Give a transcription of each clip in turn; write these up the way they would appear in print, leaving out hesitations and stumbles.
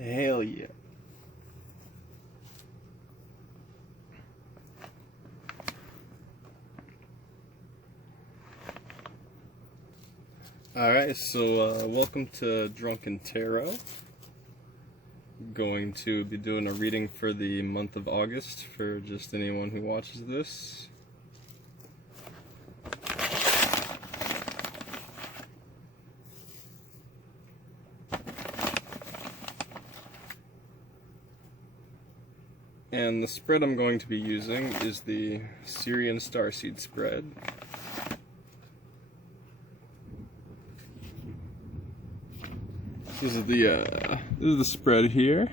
Hell yeah. Alright, so welcome to Drunken Taro. Going to be doing a reading for the month of August for just anyone who watches this. And the spread I'm going to be using is the Syrian Starseed spread. This is the spread here.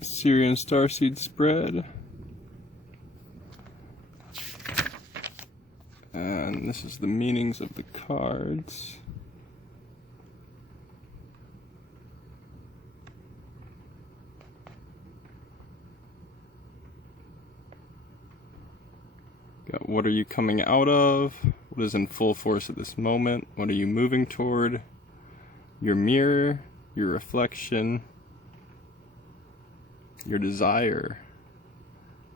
Syrian Starseed spread. And this is the meanings of the cards. Got what are you coming out of? What is in full force at this moment? What are you moving toward? Your mirror, your reflection, your desire,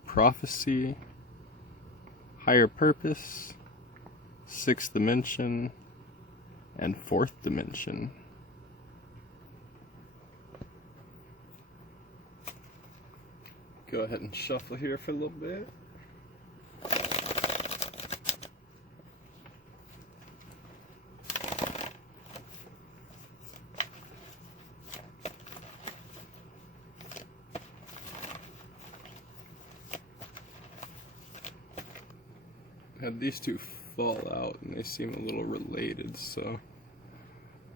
prophecy, higher purpose, sixth dimension, and fourth dimension. Go ahead and shuffle here for a little bit. Had these two fall out and they seem a little related, so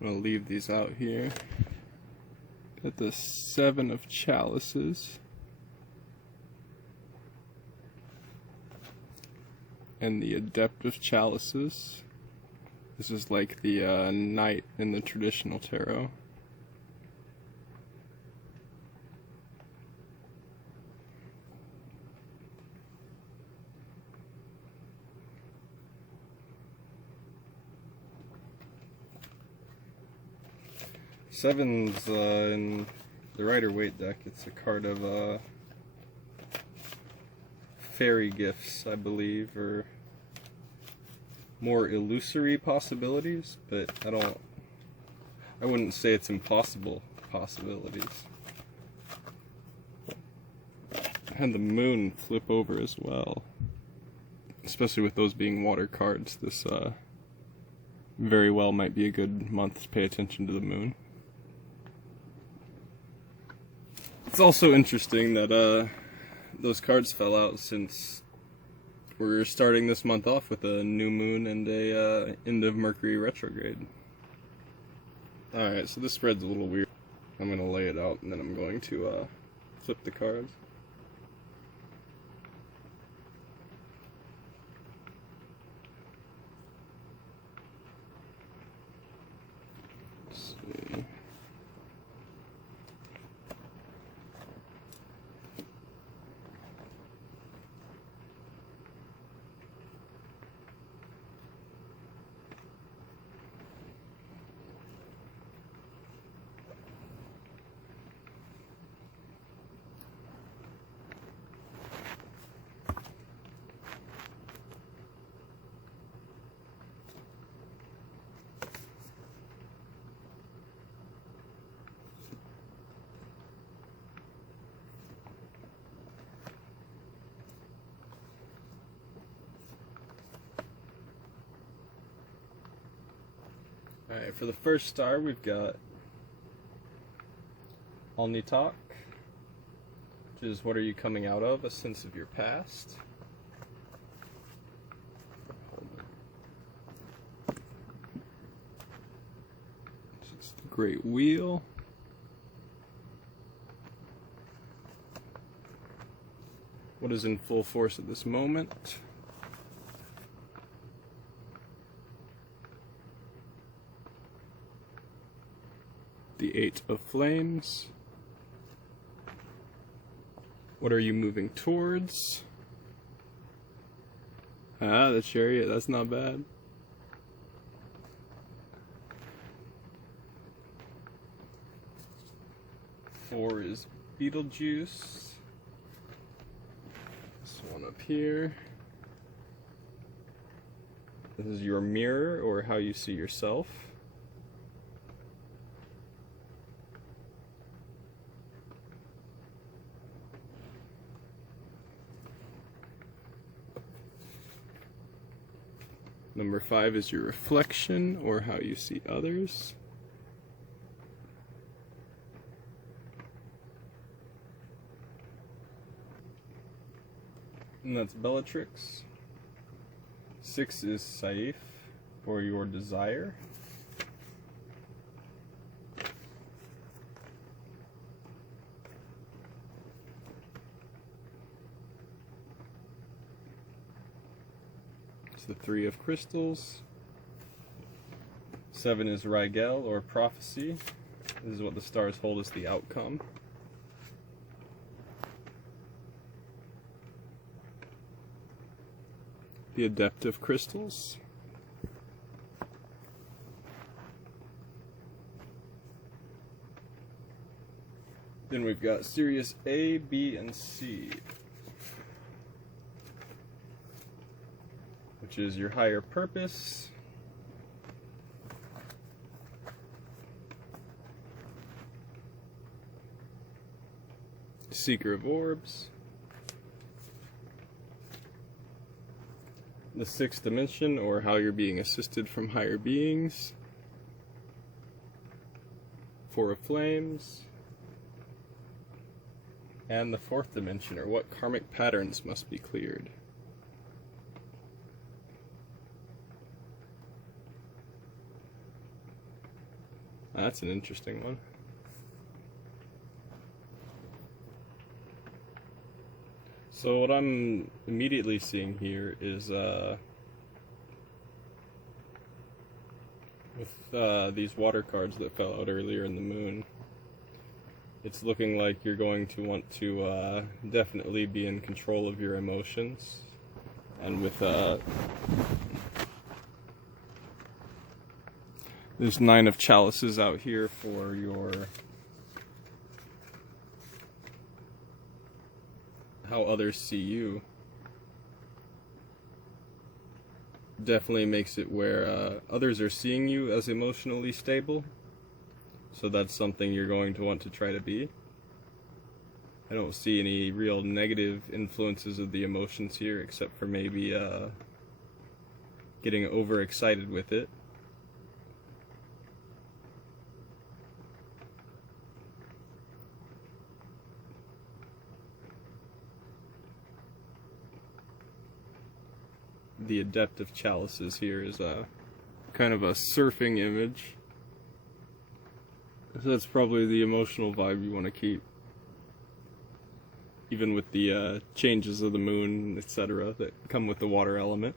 I'm gonna leave these out here. Got the Seven of Chalices and the Adept of Chalices. This is like the Knight in the traditional tarot. Seven's in the Rider-Waite deck. It's a card of fairy gifts, I believe, or more illusory possibilities, but I wouldn't say it's impossible possibilities. I had the moon flip over as well, especially with those being water cards. This very well might be a good month to pay attention to the moon. It's also interesting that those cards fell out since we're starting this month off with a new moon and a end of Mercury retrograde. Alright, so this spread's a little weird. I'm going to lay it out and then I'm going to flip the cards. Let's see. Alright, for the first star we've got Alnitak, which is what are you coming out of? A sense of your past. This is the Great Wheel. What is in full force at this moment? The Eight of Flames. What are you moving towards? Ah, the Chariot, that's not bad. 4 is Beetlejuice. This one up here. This is your mirror, or how you see yourself. Number 5 is your reflection, or how you see others. And that's Bellatrix. 6 is Saif, or your desire. It's the 3 of crystals. 7 is Rigel, or prophecy. This is what the stars hold as the outcome. The Adept of Crystals. Then we've got Sirius A, B, and C, which is your higher purpose. Seeker of Orbs. The 6th dimension, or how you're being assisted from higher beings. 4 of Flames. And the 4th dimension, or what karmic patterns must be cleared. That's an interesting one. So what I'm immediately seeing here is with these water cards that fell out earlier in the moon, it's looking like you're going to want to definitely be in control of your emotions. And with there's 9 of chalices out here for your how others see you. Definitely makes it where others are seeing you as emotionally stable, so that's something you're going to want to try to be. I don't see any real negative influences of the emotions here, except for maybe getting overexcited with it. The Adept of Chalices here is a kind of a surfing image. So that's probably the emotional vibe you want to keep, even with the changes of the moon, etc., that come with the water element.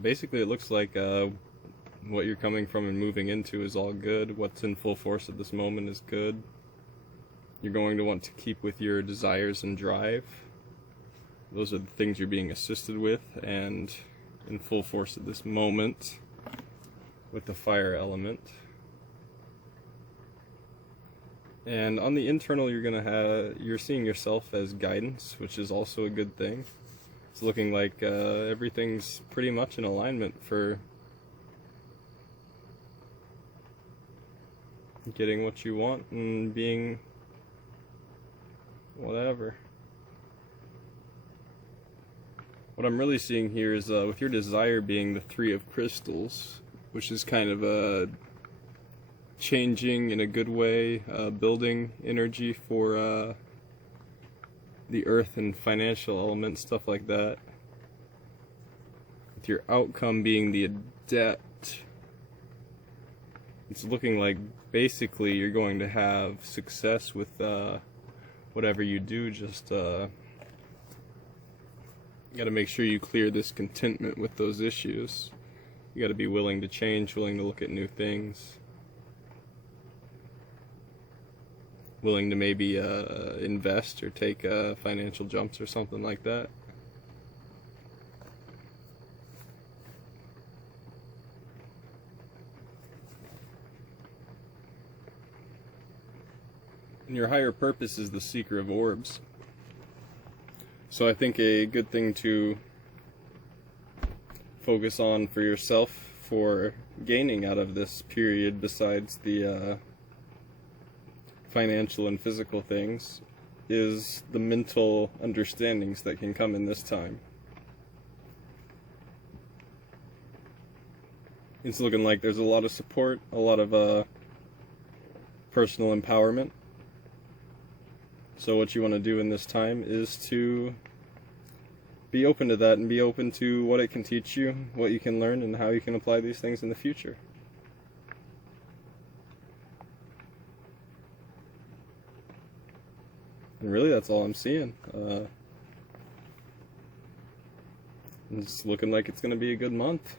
Basically, it looks like what you're coming from and moving into is all good. What's in full force at this moment is good. You're going to want to keep with your desires and drive. Those are the things you're being assisted with and in full force at this moment with the fire element. And on the internal, you're seeing yourself as guidance, which is also a good thing. It's looking like everything's pretty much in alignment for getting what you want and being whatever. What I'm really seeing here is with your desire being the 3 of crystals, which is kind of a changing in a good way, building energy for the earth and financial elements, stuff like that. With your outcome being the adept, it's looking like basically you're going to have success with whatever you do. Just got to make sure you clear this contentment with those issues. You got to be willing to change, willing to look at new things, willing to maybe invest or take financial jumps or something like that. Your higher purpose is the seeker of orbs. So I think a good thing to focus on for yourself for gaining out of this period, besides the financial and physical things, is the mental understandings that can come in this time. It's looking like there's a lot of support, a lot of personal empowerment. So what you want to do in this time is to be open to that and be open to what it can teach you, what you can learn, and how you can apply these things in the future. And really, that's all I'm seeing. It's looking like it's going to be a good month.